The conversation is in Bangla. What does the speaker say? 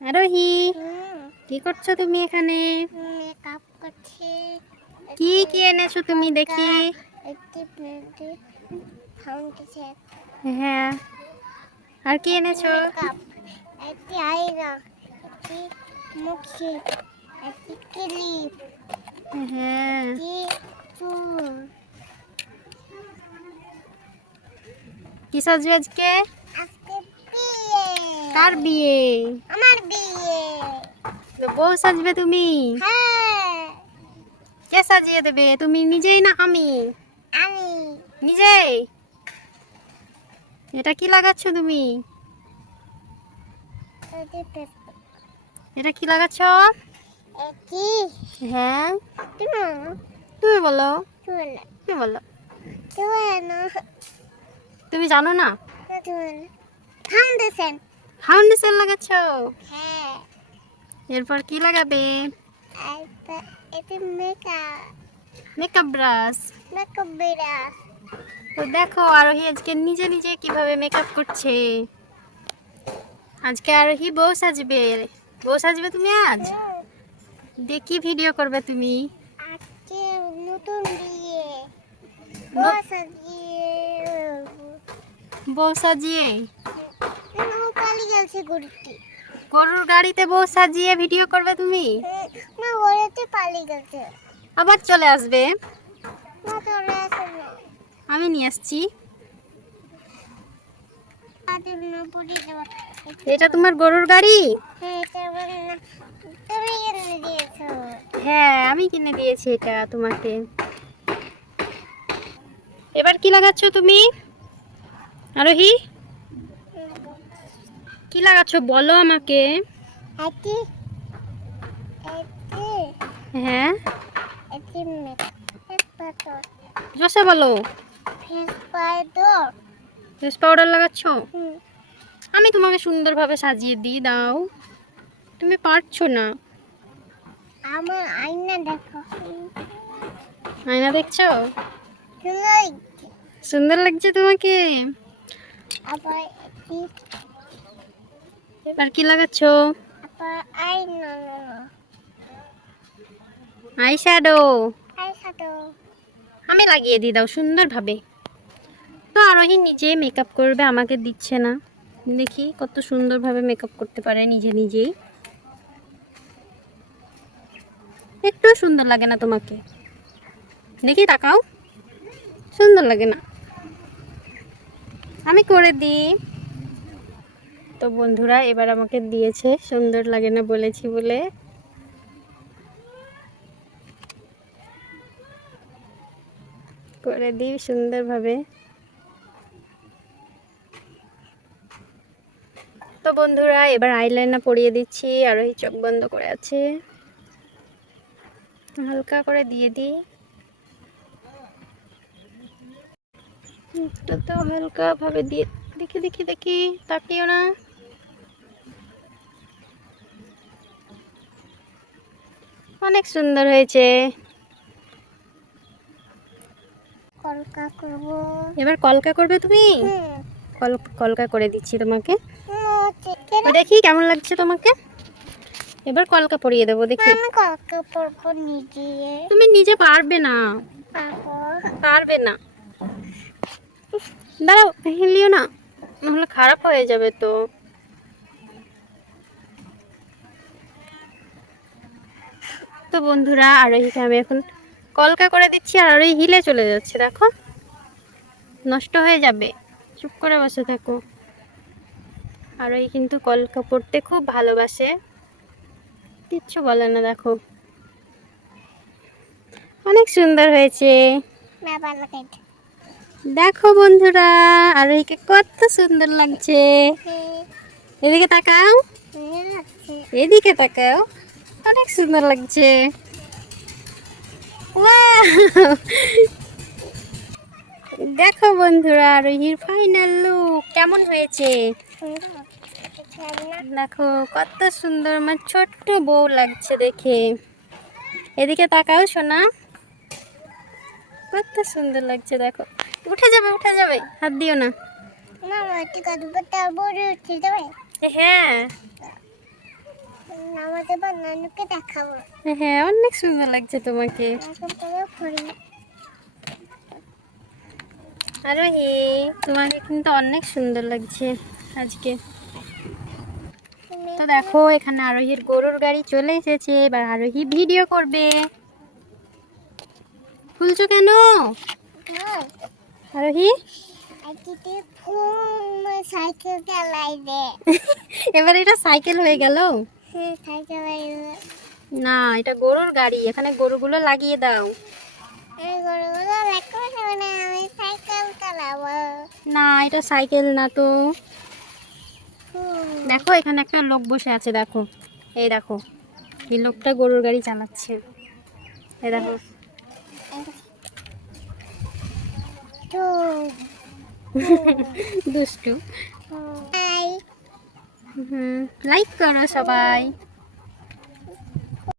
আরোহী, কি করছো তুমি এখানে? মেকআপ করছি। কি কি এনেছো তুমি দেখি? একটি ফাউন্ডেশন, হ্যাঁ, আর কি এনেছো? মেকআপ, একটি আইনা, একটি মুখি, একটি ক্লিপ, হ্যাঁ, একটি চুল। কি সাজবে আজকে? আজকে বিয়ে। কার বিয়ে? আমার বিয়ে। তো বউ সাজবে তুমি? হ্যাঁ, কে সাজিয়ে দেবে, তুমি নিজেই না আমি? আমি। নিজেই? এটা কি লাগাচ্ছ তুমি? এটা কি লাগাচ্ছ? একটি হ্যাঁ, তুমি তুমি বলো। চুল, তুমি বলো। চুল, তুমি জানো না? চুল, ফাউন্ডেশন। ফাউন্ডেশন লাগাচ্ছ? হ্যাঁ, এরপর কি লাগাবে? এটি makeup, makeup brush. Makeup brush. তো দেখো আরোহী আজকে নিজে নিজে কিভাবে মেকআপ করছে। আজকে আরোহী বউ সাজবে। বউ সাজবে তুমি আজ? দেখি ভিডিও করবে তুমি। আজকে নতুন বিয়ে, বসা দিয়ে বউ সাজিয়ে পালি গেছে গরুটি। গরুর গাড়িতে বউ সাজিয়ে ভিডিও করবে তুমি? না, গরুটি পালি গেছে। আবার চলে আসবে? না, চলে আসে না। আমি নিয়ে আসছি। তুমি এটা তোমার গরুর গাড়ি? এনে দিয়েছো। হ্যাঁ, আমি কিনে দিয়েছি এটা তোমাকে। এবার কি লাগাচ্ছ তুমি আরোহী? কি লাগাচ্ছ বলো আমাকে। এটি এটি হ্যাঁ, এটি মেকআপ, জোসে বলো। Face powder. ফেস পাউডার লাগাচ্ছ? আমি তোমাকে সুন্দরভাবে সাজিয়ে দিই, দাও। তুমি পারছো না। আমার আয়না দেখো। আয়না দেখছো? সুন্দর। সুন্দর লাগছে তোমাকে? আবার এটি এবার কি লাগাচ্ছ? আবার আয়না, আই শ্যাডো। আইশ্যাডো। আমি লাগিয়ে দিই, দাও সুন্দরভাবে। তো আরোহী নিজে মেকআপ করবে, আমাকে দিচ্ছে না। দেখি কত সুন্দরভাবে মেকআপ করতে পারে নিজে নিজেই। একটু সুন্দর লাগে না তোমাকে? দেখি তাকাও, সুন্দর লাগে না? আমি করে দিই। তো বন্ধুরা এবার আমাকে দিয়েছে, সুন্দর লাগে না বলেছি বলে। করে দিই সুন্দরভাবে। তো বন্ধুরা এবার আইলাইনার পরিয়ে দিচ্ছি। আরোহী চোখ বন্ধ করে আছে, হালকা করে দিয়ে দিই। মুখটা তো হালকা ভাবে দিয়ে দেখি দেখি দেখি, তাকিও না। অনেক সুন্দর হয়েছে। কলকা করব। এবার কলকা করবে তুমি? কলকা করে দিচ্ছি তোমাকে। কেন? দেখি কেমন লাগছে তোমাকে। এবার কলকা পরিয়ে দেবো, দেখি। আমি কলকা পরব নিজে। তুমি নিজে পারবে না, পারবো। পারবে না। দাঁড়াও, হিলিও না, নাহলে খারাপ হয়ে যাবে তো। তো বন্ধুরা আরোহীকে আমি এখন কলকা করে দিচ্ছি, আর আরোহী হিলে চলে যাচ্ছে, দেখো নষ্ট হয়ে যাবে। চুপ করে বসে থাকো। আরোহী কিন্তু কলকা পড়তে খুব ভালোবাসে, কিচ্ছু বলে না। দেখো অনেক সুন্দর হয়েছে। দেখো বন্ধুরা আরোহীকে কত সুন্দর লাগছে। এদিকে তাকাও, এদিকে তাকাও, অনেক সুন্দর লাগছে। ওয়াও! দেখো বন্ধুরা আরোহীর ফাইনাল লুক কেমন হয়েছে। দেখো কত সুন্দর, আমার ছোট্ট বউ লাগছে দেখে। এদিকে তাকাও সোনা, কত সুন্দর লাগছে দেখো। উঠে যাবে, উঠে যাবে, হাত দিও না। হ্যাঁ, আমাদের বানানোকে দেখাবো। হ্যাঁ, অনেক সুন্দর লাগছে তোমাকে। এখন পুরো ফুরি। আরোহী, তোমাকে কিন্তু অনেক সুন্দর লাগছে আজকে। তুমি তো দেখো এখানে আরোহীর গরুর গাড়ি চলে এসেছে, এবার আরোহী ভিডিও করবে। খুলছো কেন ঘর আরোহী? আজকে ফুল সাইকেল চালাই দে। এবার এটা সাইকেল হয়ে গেল। হ্যাঁ, সাইকেল চালাই দে। না, এটা গরুর গাড়ি, এখানে গরুগুলো লাগিয়ে দাও। এই গরুগুলো রাখতে হবে না, আমি সাইকেল চালাবো। না, এটা সাইকেল না তো। হুম, দেখো এখানে একটা লোক বসে আছে, দেখো, এই দেখো, এই লোকটা গরুর গাড়ি চালাচ্ছে, এই দেখো। হুম, দুষ্টু। আই লাইক করো সবাই।